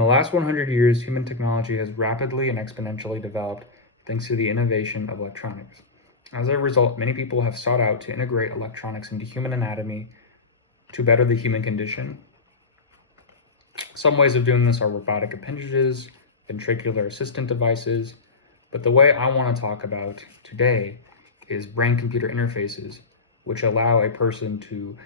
In the last 100 years, human technology has rapidly and exponentially developed thanks to the innovation of electronics. As a result, many people have sought out to integrate electronics into human anatomy to better the human condition. Some ways of doing this are robotic appendages, ventricular assistant devices, but the way I want to talk about today is brain-computer interfaces, which allow a person to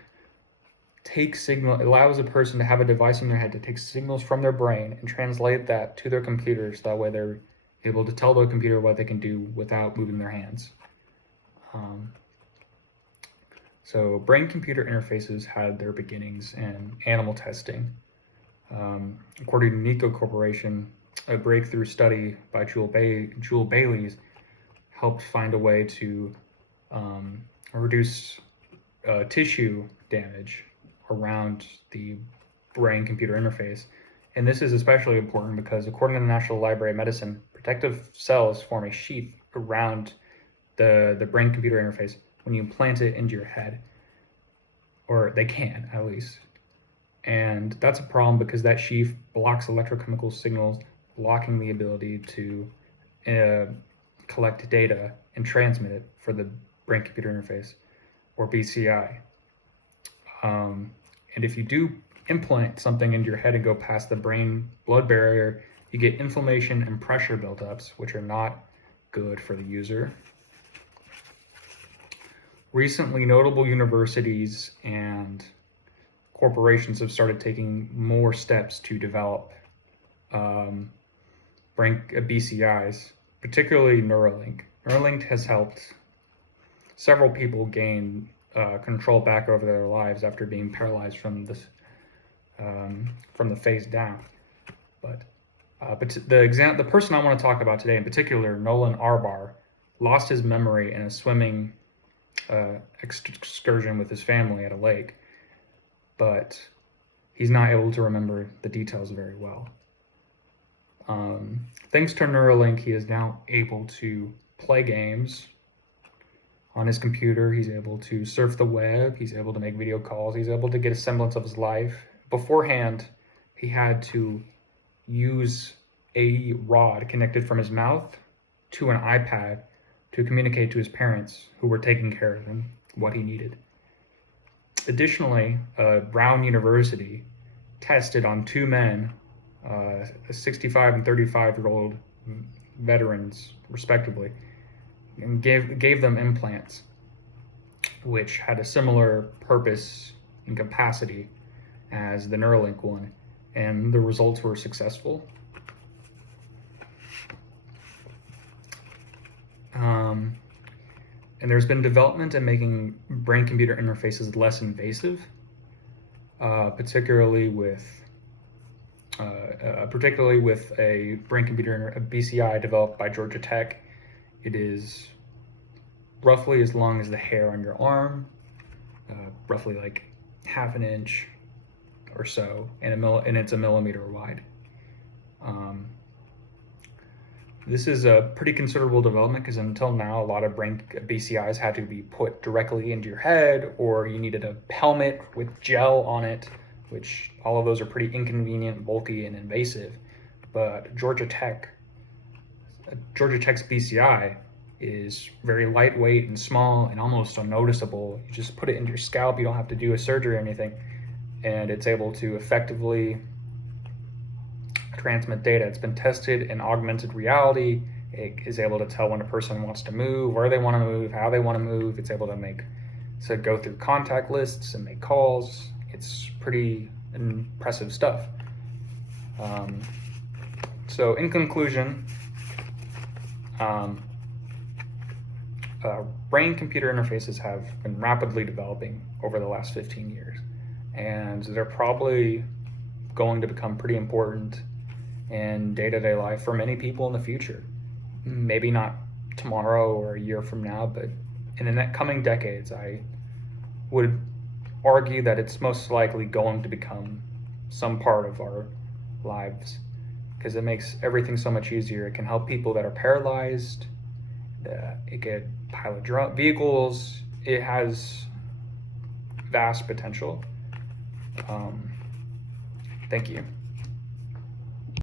allows a person to have a device in their head to take signals from their brain and translate that to their computers. That way they're able to tell the computer what they can do without moving their hands. So brain-computer interfaces had their beginnings in animal testing. According to Nico Corporation, a breakthrough study by Jewel Bailey's helped find a way to reduce tissue damage around the brain-computer interface. And this is especially important because according to the National Library of Medicine, protective cells form a sheath around the brain-computer interface when you implant it into your head, or they can at least. And that's a problem because that sheath blocks electrochemical signals, blocking the ability to collect data and transmit it for the brain-computer interface, or BCI. And if you do implant something into your head and go past the brain-blood barrier, you get inflammation and pressure buildups, which are not good for the user. Recently, notable universities and corporations have started taking more steps to develop BCIs, particularly Neuralink. Neuralink has helped several people gain control back over their lives after being paralyzed from the face down. But the person I want to talk about today in particular, Nolan Arbar, lost his memory in a swimming excursion with his family at a lake, but he's not able to remember the details very well. Thanks to Neuralink, he is now able to play games on his computer. He's able to surf the web. He's able to make video calls. He's able to get a semblance of his life. Beforehand, he had to use a rod connected from his mouth to an iPad to communicate to his parents, who were taking care of him, what he needed. Additionally, Brown University tested on two men, 65 and 35-year-old veterans, respectively, and gave them implants, which had a similar purpose and capacity as the Neuralink one, and the results were successful. And there's been development in making brain-computer interfaces less invasive, particularly with a brain-computer BCI developed by Georgia Tech. It is roughly as long as the hair on your arm, roughly like half an inch or so, and it's a millimeter wide. This is a pretty considerable development because until now, a lot of brain BCIs had to be put directly into your head, or you needed a helmet with gel on it, which all of those are pretty inconvenient, bulky, and invasive. But Georgia Tech's BCI is very lightweight and small and almost unnoticeable. You just put it into your scalp. You don't have to do a surgery or anything, and it's able to effectively transmit data. It's been tested in augmented reality. It is able to tell when a person wants to move, where they want to move, how they want to move. It's able to go through contact lists and make calls. It's pretty impressive stuff. So in conclusion, brain-computer interfaces have been rapidly developing over the last 15 years, and they're probably going to become pretty important in day-to-day life for many people in the future. Maybe not tomorrow or a year from now, but in the coming decades, I would argue that it's most likely going to become some part of our lives because it makes everything so much easier. It can help people that are paralyzed. It can pilot vehicles. It has vast potential. Thank you.